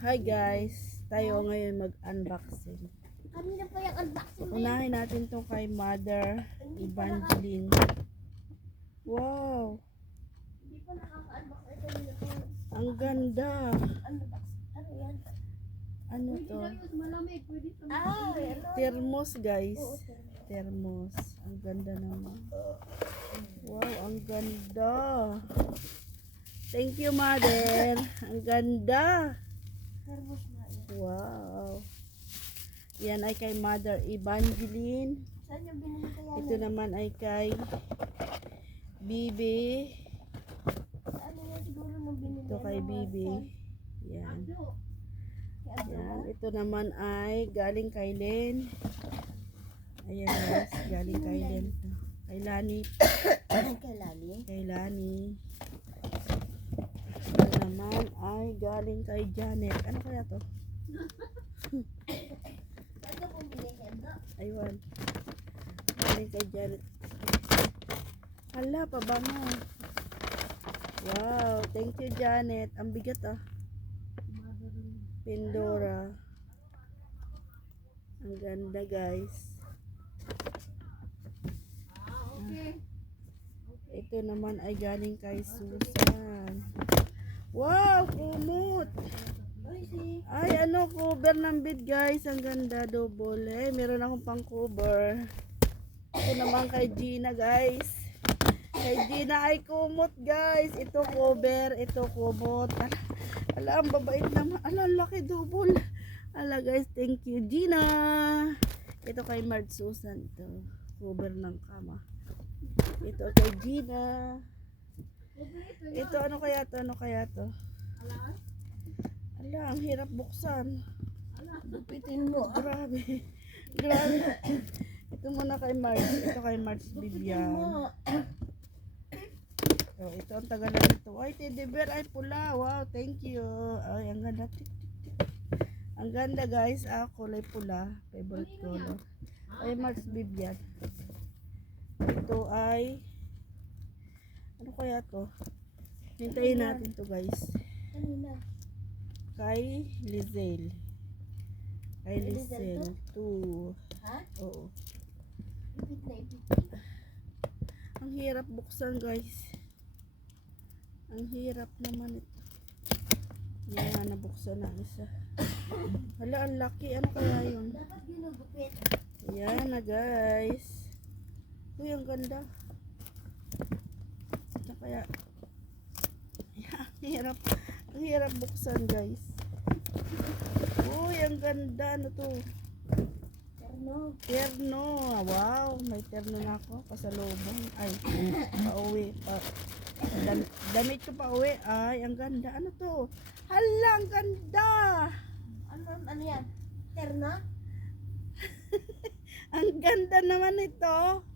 Hi guys, tayo ngayon mag-unboxing. Kanina pa yung unboxing. Unahin natin to kay Mother Evangeline. Wow, Hindi pa nakaka-unbox. Ito yung naka- ang ganda. unbox. Ano yan? Ano to? Ah, ano? Thermos guys. Thermos. Ang ganda naman. Wow, ang ganda. Thank you, Mother. Ang ganda. Thermos na yan. Wow. Yan ay kay Mother Evangeline. Saan yung binili kaya Ito naman ay kay Bibi. Ano yan siguro nung binili? Ito kay Bibi. saan? Yan. Yan. Ito naman ay galing kay Len. Ayan guys, galing kay Len. Kay Lani. Kay Lali. Kay Lani. Naman ay galing kay Janet. Ano kaya to? Aywan. Galing kay Janet. Hala, pabango. Wow, thank you Janet. Ang bigat ah. Pandora. Ang ganda guys. Ito naman ay galing kay Susan. Wow, kumot. Ay, ano, cover ng bed guys. Ang ganda, double. Eh, meron akong pang cover. Ito naman kay Gina guys. Kay Gina ay kumot guys. Ito cover, ito kumot. Ala, ang babait naman. Ala, laki double. Ala guys, thank you Gina. Ito kay Mard Susan. Ito, cover ng kama. Ito kay Gina. Ito, ano kaya to? Ano kaya to? Ala, ang hirap buksan. Dupitin mo. Grabe. Grabe. Ito muna kay Marge. Ito kay Marge Bibian. So, ito ang tagalan nito. Ay, teddy bear. Ay, pula. Wow, thank you. Ay, ang ganda. Tik, tik, tik. Ang ganda, guys. Ah, kulay pula. Favorite color. Ay, Marge Bibian. Ito ay... Ano kaya to? Hintayin natin to, guys. Kanina. Kay Lizelle. Kay Lizelle Lizelle. Two. Ha? Oo. Ipit na ipit. Ang hirap buksan guys. Ang hirap naman ito. Yan, nabuksan na isa. Hala, ang laki. Ano kaya yun? Dapat ginugupit. Yan na guys. Uy, ang ganda. Kaya? Ang hirap. Ang hirap buksan guys. Uy, ang ganda. Ano to? Terno. Terno. Wow, may terno na ako. Pasalubong. Ay, pauwi. Pa, dam, damit ko pauwi. Ay, ang ganda. Ano to? Hala, ang ganda. Ano, ano yan? Terno? Ang ganda naman ito.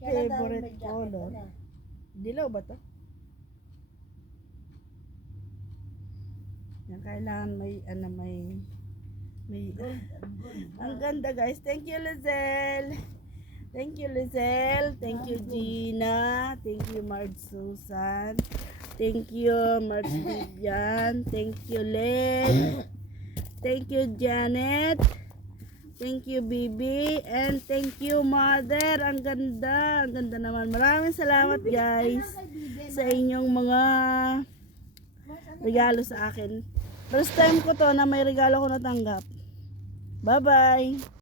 Favorite color. Dilaw ba to? Yan, kailangan may, ano, may, may, ang ganda guys. Thank you, Lizelle. Thank you, Lizelle. Thank you, Gina. Thank you, Marge Susan. Thank you, Marge Vivian. Thank you, Len. Thank you, Janet. Thank you, Bibi. And thank you, Mother. Ang ganda. Ang ganda naman. Maraming salamat, guys, sa inyong mga regalo sa akin. First time ko to na may regalo ko natanggap. Bye-bye.